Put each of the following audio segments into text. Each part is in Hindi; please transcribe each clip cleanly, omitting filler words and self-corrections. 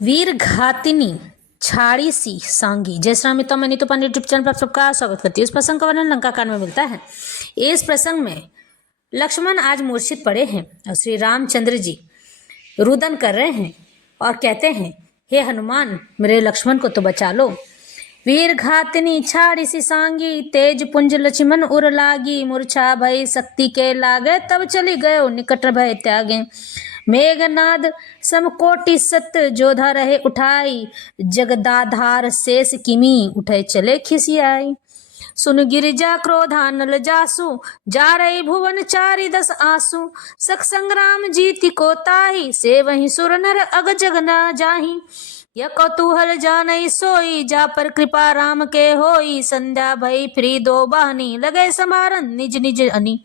वीर घातिनी छाड़ी सी सांगी। जय श्री राम मित्रों, मैं नीतू पांडे यूट्यूब चैनल पर आप सबका स्वागत करती हूँ। इस प्रसंग का वर्णन लंका कांड में मिलता है। इस प्रसंग में लक्ष्मण आज मूर्छित पड़े हैं और श्री रामचंद्र जी रुदन कर रहे हैं और कहते हैं, हे हनुमान, मेरे लक्ष्मण को तो बचा लो। वीर घातिनी छाड़ी सी सांगी, तेज पुंज लक्ष्मण उर लागी। मूर्छा भय शक्ति के लागे, तब चली गयो निकट भय त्यागे। मेघनाद समकोटि सत, जोधा रहे उठाई। जगदाधार शेष किमी, उठे चले खिसियाई। सुन गिरिजा क्रोधा नल जासु, जा रही भुवन चारि दस आसु। सख संग्राम जीति को ताही, से वही सुर नर अग जग न जाही। यह कौतूहल जानई सोई, जा पर कृपा राम के होई। संध्या भई फ्री दो बहनी, लगे समारन निज निज अनी।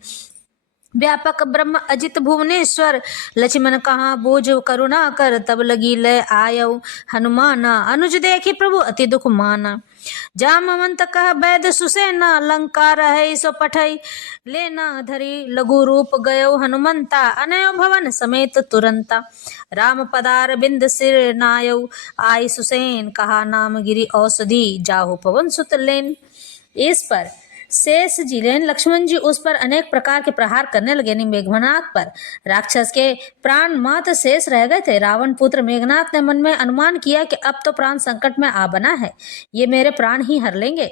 व्यापक ब्रह्म अजित भुवनेश्वर, लक्ष्मण कहाँ बूझ करुणा कर। तब लगी लय आयऊ हनुमाना, अनुज देखी प्रभु अति दुख माना। जामवंत कह वैद सुसेना, लंका रहे सो पठई लेना धरी। लघु रूप गयो हनुमंता, अनयो भवन समेत तुरंता। राम पदार बिंद सिर नायऊ, आई सुसेन कहा नाम गिरी औषधि। जाहु पवन सुत लेन। इस पर शेष जी लक्ष्मण जी उस पर अनेक प्रकार के प्रहार करने लगे। मेघनाथ पर राक्षस के प्राण मात्र शेष रह गए थे। रावण पुत्र मेघनाथ ने मन में अनुमान किया कि अब तो प्राण संकट में आ बना है, ये मेरे प्राण ही हर लेंगे।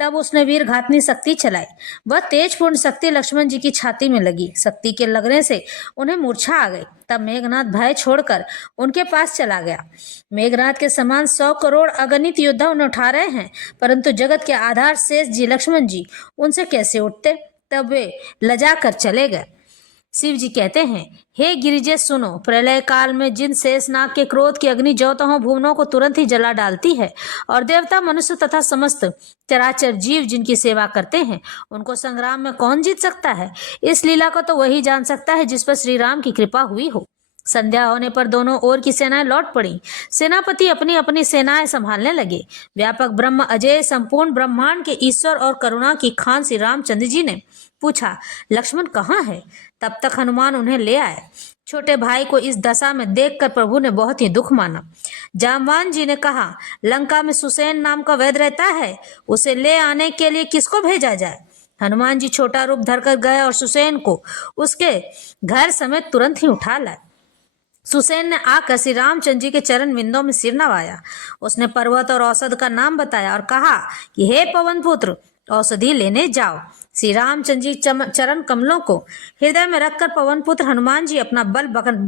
तब उसने वीर घातनी शक्ति चलाई। वह तेजपूर्ण शक्ति लक्ष्मण जी की छाती में लगी। शक्ति के लगने से उन्हें मूर्छा आ गई। तब मेघनाथ भय छोड़कर उनके पास चला गया। मेघनाथ के समान 100 करोड़ अगणित योद्धा उन्हें उठा रहे हैं, परंतु जगत के आधार शेष जी लक्ष्मण जी उनसे कैसे उठते। तब वे लजा कर चले गए। शिव जी कहते हैं, हे गिरिजे सुनो, प्रलय काल में जिन शेषनाग के क्रोध की अग्नि ज्योतों भुवनों को तुरंत ही जला डालती है और देवता मनुष्य तथा समस्त चराचर जीव जिनकी सेवा करते हैं, उनको संग्राम में कौन जीत सकता है। इस लीला को तो वही जान सकता है जिस पर श्री राम की कृपा हुई हो। संध्या होने पर दोनों ओर की सेनाएं लौट पड़ी। सेनापति अपनी अपनी सेनाएं संभालने लगे। व्यापक ब्रह्म अजय संपूर्ण ब्रह्मांड के ईश्वर और करुणा की खान श्री रामचंद्र जी ने पूछा, लक्ष्मण कहाँ है। तब तक हनुमान उन्हें ले आए। छोटे भाई को इस दशा में देखकर प्रभु ने बहुत ही दुख माना। जामवान जी ने कहा, लंका में सुसेन नाम का वैद्य रहता है, उसे ले आने के लिए किसको भेजा जाए। हनुमान जी छोटा रूप धरकर गए और सुसेन को उसके घर समेत तुरंत ही उठा लाए। सुसेन ने आकर श्री रामचंद्र जी के चरण विंदों में सिर नवाया। उसने पर्वत और औषध का नाम बताया और कहा कि हे पवन पुत्र, औषधि लेने जाओ। श्री रामचंद्र जी चरण कमलों को हृदय में रखकर पवन पुत्र हनुमान जी अपना बल बखान